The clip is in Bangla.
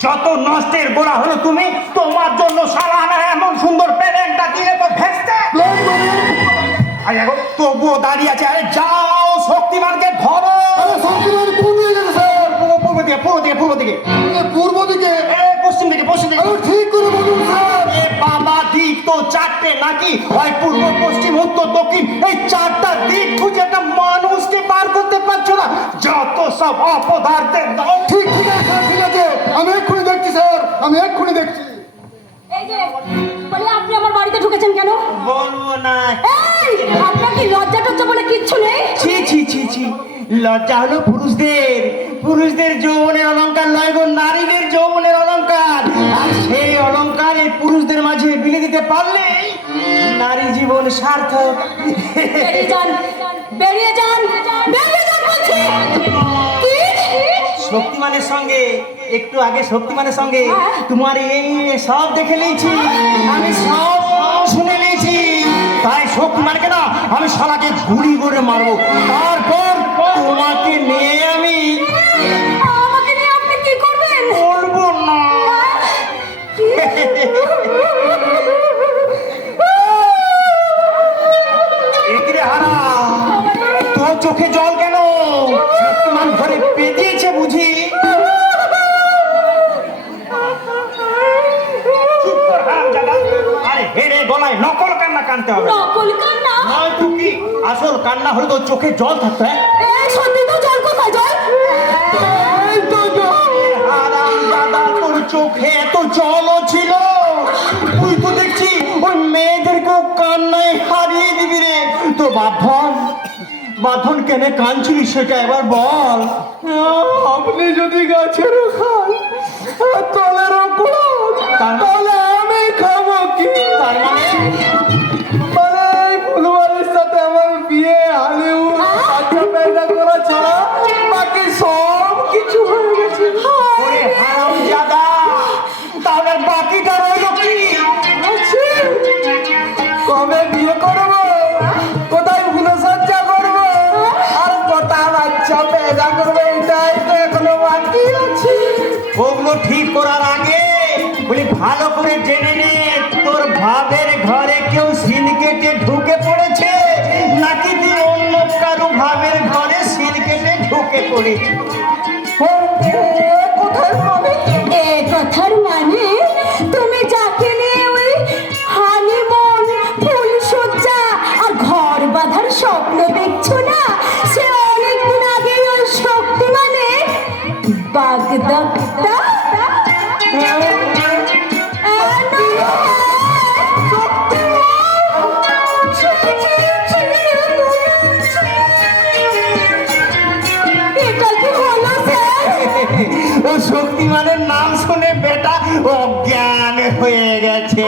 যত নষ্টের গোড়া হলো তুমি। তোমার জন্য সালানা এমন সুন্দর প্যারেন্টটা দিয়ে তো ভেস্তে। আরে এখন তবুও দাঁড়িয়ে আছে। আরে যাও শক্তিমানকে ধরো। শক্তিমান কোন দিকে গেছে স্যার? পূর্ব দিকে, পূর্ব দিকে, পূর্ব দিকে, পূর্ব দিকে? পশ্চিম দিকে, পশ্চিম দিকে। ঠিক করে বলুন স্যার। এ বাবা, দিক তো চারটে নাকি? হয় পূর্ব, পশ্চিম, উত্তর, দক্ষিণ, এই চারটা দিক খুঁজে একটা মানুষকে পার করতে পারছো না। যত সব অপদার্থের দল। ঠিক ঠিক আছে স্যার, ঠিক আছে, আমি এক্ষুনি দেখছি স্যার, আমি এক্ষুনি দেখছি। এই যে বলে আপনি আমার বাড়িতে ঢুকেছেন কেন? বলবো না। এই আপনার কি লজ্জা টজ্জা বলে কিচ্ছু নেই? ছি ছি ছি ছি, লজ্জা হলো পুরুষদের। পুরুষদের যৌবনের অলংকার নয় গো, নারীদের যৌবনের অলংকার। আর সেই অলংকার এই পুরুষদের মাঝে বিলে দিতে পারলে নারী জীবন সার্থক। বেরিয়ে যান, বেরিয়ে যান, বেরিয়ে যান বলছি। কি? শক্তিমানের সঙ্গে একটু আগে শক্তিমানের সঙ্গে তোমার এই সব দেখে নিয়েছি, আমি সব শুনে নিয়েছি। তাই শক্তিমানকে না আমি শালাকে গুলি করে মারবো। তারপর তোমাকে নিয়ে আমি আমাকে নিয়ে আপনি কি করবেন? বলবো না। একে হারা, তোর চোখে জল কেন? শক্তিমান ঘরে পেঁচিয়েছে বুঝি? আরে হেরে গলায় নকল কান্না কানতে হবে। নকল কান্না? নয় তো কি, আসল কান্না হলে তো চোখে জল থাকতো। এই সত্যি তো, জল কোথায় জল? এই তো জল। আরাম দাদা, তোর চোখে এত জলও ছিল? তুই তো দেখছি ওই মেয়েদেরকেও কান্নায় হারিয়ে দিবি রে। তো বাঁধন, বাঁধন কেন কাঁদছিলি সেটা এবার বল। আপনি যদি গাছেরও খান আর তলেরও কুড়ান, তাহলে আমি খাবো কি? তার মানে মানে এই ফুলবাড়ির সাথে আমার বিয়ে, হলিউড, বাচ্চা পেটা করা ছাড়া বাকি সব কিছু হয়ে গেছে। ওরে হারাম জাদা, তাহলে বাকিটা রইল কি? আছে। কবে বিয়ে করবো, কোথায় ফুলসজ্জা করবো, আর কটা বাচ্চা পেদা করবো, এটাই তো এখনো বাকি আছে। ওগুলো ঠিক করার আগে বলি ভালো করে জেনে নে, তোর ভাবের ঘরে কেউ সিনকেটে ঢুকে পড়েছে নাকি তুই অন্য কারো ভাবের ঘরে সিনকেটে ঢুকে পড়েছে? কোথায় পাবে? এ কথার মানে তুমি যাকে নিয়ে ওই হানিমুন, ফুলসজ্জা আর ঘর বাঁধার স্বপ্ন দেখছো না, সে অনেকদিন আগে ওই শক্তিমানে বাগদত্তা। এটা কি হলো স্যার? ও শক্তিমানের নাম শুনে বেটা অজ্ঞান হয়ে গেছে।